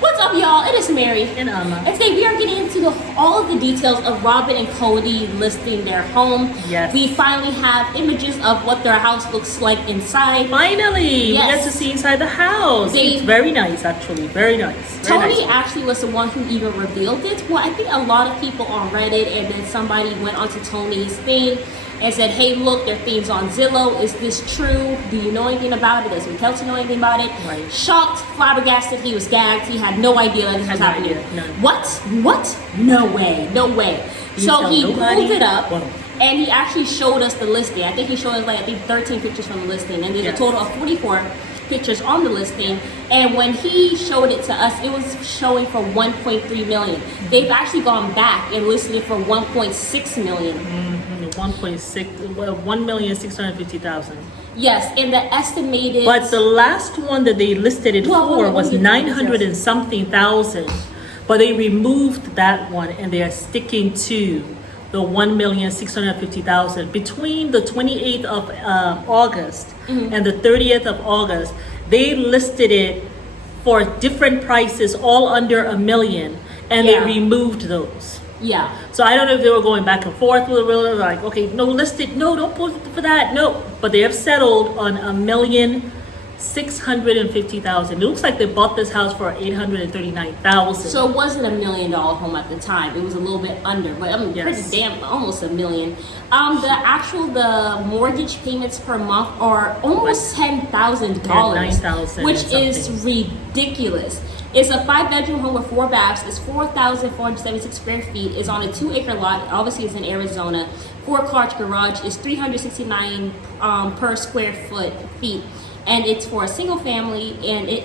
What's up, y'all? It is Mary And Amma. and today we are getting into all of the details of Robyn and Cody listing their home. Yes. We finally have images of what their house looks like inside. Finally, Yes. we get to see inside the house. It's very nice, actually. Very nice. Very Tony nice. actually was the one who even revealed it. Well, I think a lot of people on Reddit, and then somebody went onto Tony's thing and said, hey, look, their thing's on Zillow. Is this true? Do you know anything about it? Does Kelsey know anything about it? Right. Shocked, flabbergasted, he was gagged. He had no idea that this was no happening. idea. None. What? No way. No way. So he pulled it up. Wow. And he actually showed us the listing. I think he showed us 13 pictures from the listing. And there's a Yes. total of 44 pictures on the listing. And when he showed it to us, it was showing for 1.3 million. They've actually gone back and listed it for 1.6 million. 1,650,000. Yes, and the estimated. But the last one that they listed it for was 900 and something thousand. But they removed that one and they are sticking to the 1,650,000. Between the 28th of August and the 30th of August, they listed it for different prices, all under $1 million, and Yeah. they removed those. Yeah. So I don't know if they were going back and forth with it, like, okay, no, list it, no, don't put it for that, no. But they have settled on 1,650,000. It looks like they bought this house for 839,000. So it wasn't $1 million home at the time. It was a little bit under, but I mean, Yes. pretty damn, almost $1 million. The mortgage payments per month are almost $10,000, $9,000 which and is something. ridiculous. It's a 5-bedroom home with 4 baths. It's 4,476 square feet. It's on a 2-acre lot. Obviously, it's in Arizona. 4-car garage is 369 per square feet. And it's for a single family, and it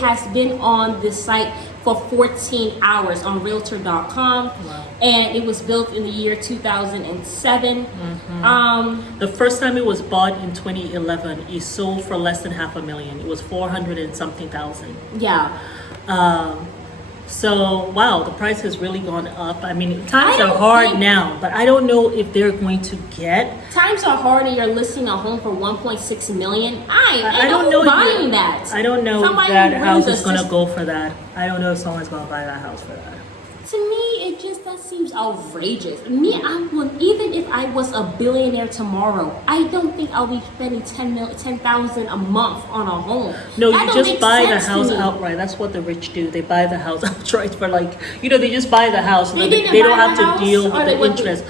has been on this site for 14 hours on realtor.com. Wow. And it was built in the year 2007. The first time it was bought in 2011, it sold for less than $500,000. It was 400 and something thousand. Yeah. So wow, the price has really gone up. I mean, times I are don't hard think- now, but I don't know if they're going to get. Times are hard and you're listing a home for 1.6 million. I don't know if buying you- that. I don't know Somebody if that who house runs is a going to system- go for that. I don't know if someone's going to buy that house for that. To me, that seems outrageous. Even if I was a billionaire tomorrow, I don't think I'll be spending $10,000 a month on a home. No, That you don't just make buy the sense to house me. outright. That's what the rich do. They buy the house outright for they just buy the house. They They didn't don't buy have the to house, deal or with they the went to- interest.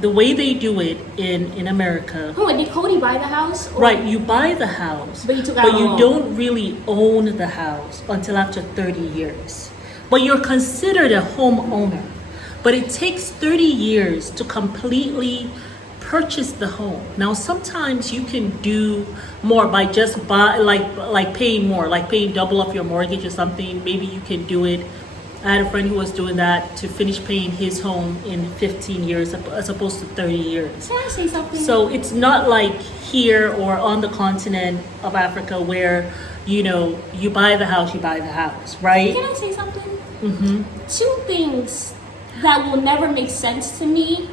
The way they do it in America, Oh, did Cody buy the house? Or- right? You buy the house, But you took out a you loan. don't really own the house until after 30 years. But you're considered a homeowner. But it takes 30 years to completely purchase the home. Now, sometimes you can do more by just paying more, like paying double of your mortgage or something. Maybe you can do it. I had a friend who was doing that to finish paying his home in 15 years as opposed to 30 years. Can I say something? So it's not like here or on the continent of Africa where, you buy the house, right? Can I say something? Mm-hmm. 2 things that will never make sense to me.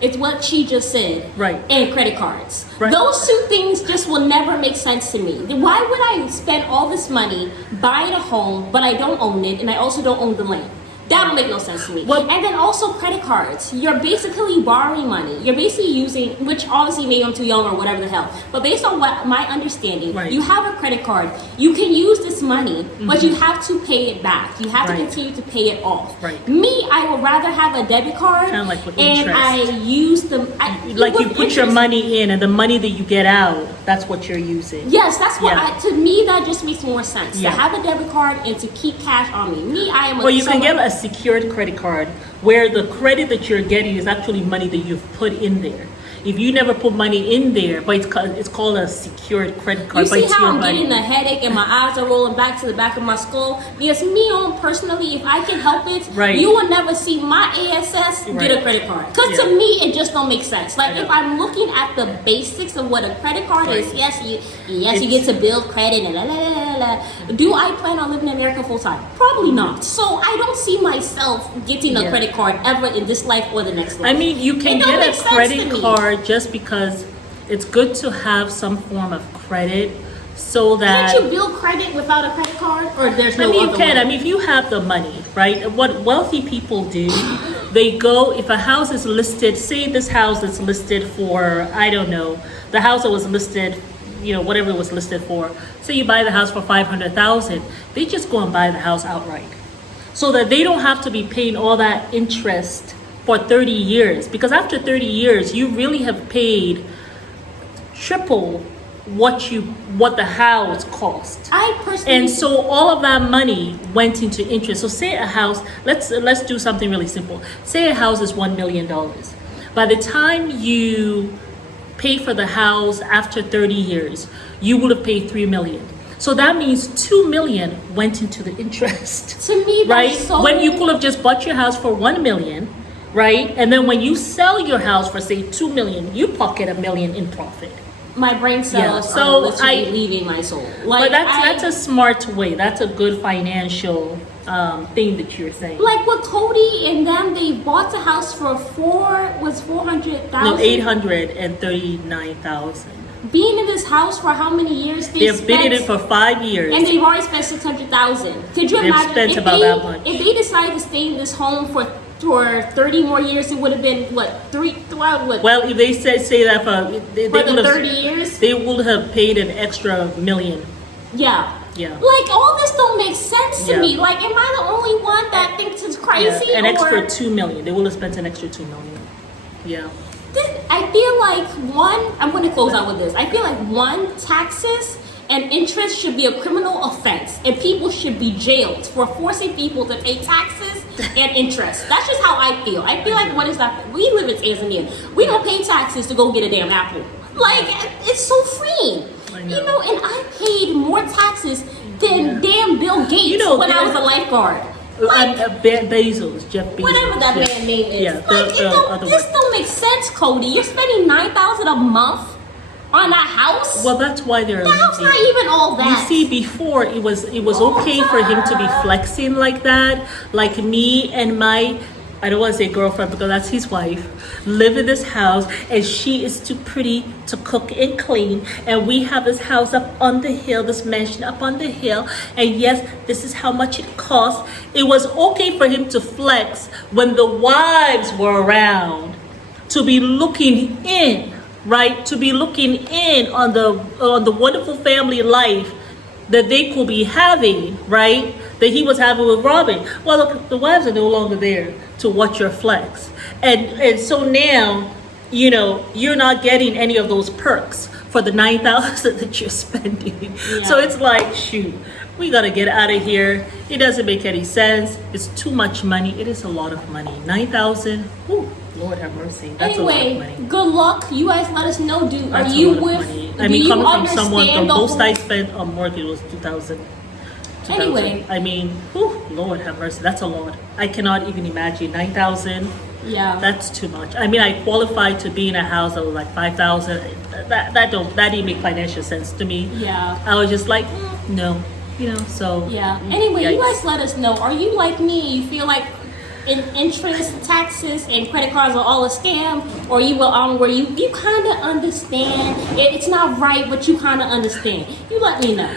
It's what she just said. Right. And credit cards. Right. Those 2 things just will never make sense to me. Why would I spend all this money buying a home, but I don't own it, and I also don't own the land? That don't make no sense to me. Well- And then also credit cards. You're basically borrowing money. You're basically using, which obviously maybe I'm too young or whatever the hell. But based on what my understanding, Right. you have a credit card. You can use this money, but you have to pay it back. You have to Right. continue to pay it off. Right. Me, I would rather have a debit card. Kinda like with and interest. I use the Like you with put your interest. money in, and the money that you get out, that's what you're using. Yes, that's what Yeah. to me that just makes more sense. Yeah. To have a debit card and to keep cash on me. Me, I am a Well, you can someone- get a secured credit card where the credit that you're getting is actually money that you've put in there. If you never put money in there, but it's called a secured credit card. You but see it's how your I'm money. getting a headache and my eyes are rolling back to the back of my skull? Because me on personally, if I can help it, Right. you will never see my ASS get a Right. credit card. Because Yeah. to me, it just don't make sense. Like I know. if I'm looking at the basics of what a credit card is, Right. yes, you get to build credit and la la la la la. Do I plan on living in America full time? Probably not. So I don't see myself getting a Yeah. credit card ever in this life or the next life. I mean, you can It don't get a make sense to credit me. card just because it's good to have some form of credit so that. Can't you build credit without a credit card? Or there's no I mean, you other can. way? I mean, if you have the money, right? What wealthy people do, they go, if a house is listed, say this house is listed for, I don't know, the house that was listed, whatever it was listed for, say you buy the house for 500,000, they just go and buy the house outright. So that they don't have to be paying all that interest for 30 years. Because after 30 years, you really have paid triple what the house cost. I personally And so all of that money went into interest. So say a house, let's do something really simple. Say a house is $1 million. By the time you pay for the house after 30 years, you would have paid $3 million. So that means $2 million went into the interest. To me, that's Right? so... When you could have just bought your house for $1 million, right? And then when you sell your house for say $2 million, you pocket $1 million in profit. My brain cells so are literally I- leaving my soul. But Like that's a smart way. That's a good financial thing that you're saying. like with Cody and them, they bought the house for 400,000. No, 839,000. Being in this house for how many years? They've been in it for 5 years. and they've already spent 600,000. Could you They've imagine spent if about they that much. if they decided to stay in this home for 30 more years? It would have been what Well, if they say that they for the would 30 have, years? they would have paid an extra $1 million. Yeah. Yeah. Like all this don't make sense to Yeah. me. Like, am I the only one that thinks it's crazy? Yeah, an extra or $2 million. They would have spent an extra $2 million. Yeah. I feel like I'm going to close out with this. I feel like taxes and interest should be a criminal offense, and people should be jailed for forcing people to pay taxes and interest. That's just how I feel. I feel like what is that? We live in Tanzania. We don't pay taxes to go get a damn apple. Like it's so freeing. I know. And I paid more taxes than damn Bill Gates when I was a lifeguard. Like, Bezos, Jeff Bezos. whatever that yeah. man's name is. Yeah, Like, the other this one. don't make sense, Cody. You're spending $9,000 a month on that house. Well, that's why they're The house leaving. not even all that. You see, before it was okay for him to be flexing like that. Like me and my, I don't want to say girlfriend because that's his wife, live in this house and she is too pretty to cook and clean. And we have this house up on the hill, this mansion up on the hill. And yes, this is how much it costs. It was okay for him to flex when the wives were around, to be looking in. Right, to be looking in on the wonderful family life that they could be having, right? That he was having with Robyn. Well, look, the wives are no longer there to watch your flex, and so now, you're not getting any of those perks for the $9,000 that you're spending. Yeah. So it's like, shoot, we gotta get out of here. It doesn't make any sense. It's too much money. It is a lot of money. 9,000. Whew. Lord have mercy. That's a lot of Anyway, money. good luck. You guys let us know. That's Are you a lot of with? money. Do I mean, you coming from someone, understand the most whole- I spent on mortgage was 2,000. Anyway. I mean, whew, Lord have mercy. That's a lot. I cannot even imagine 9,000. Yeah. That's too much. I mean, I qualified to be in a house that was like 5,000. That didn't make financial sense to me. Yeah. I was just like, no, So Yeah. Anyway, you yikes. guys let us know. Are you like me? You feel like interest, taxes, and credit cards are all a scam, or you will where you kind of understand it's not right, but you kind of understand. You let me know.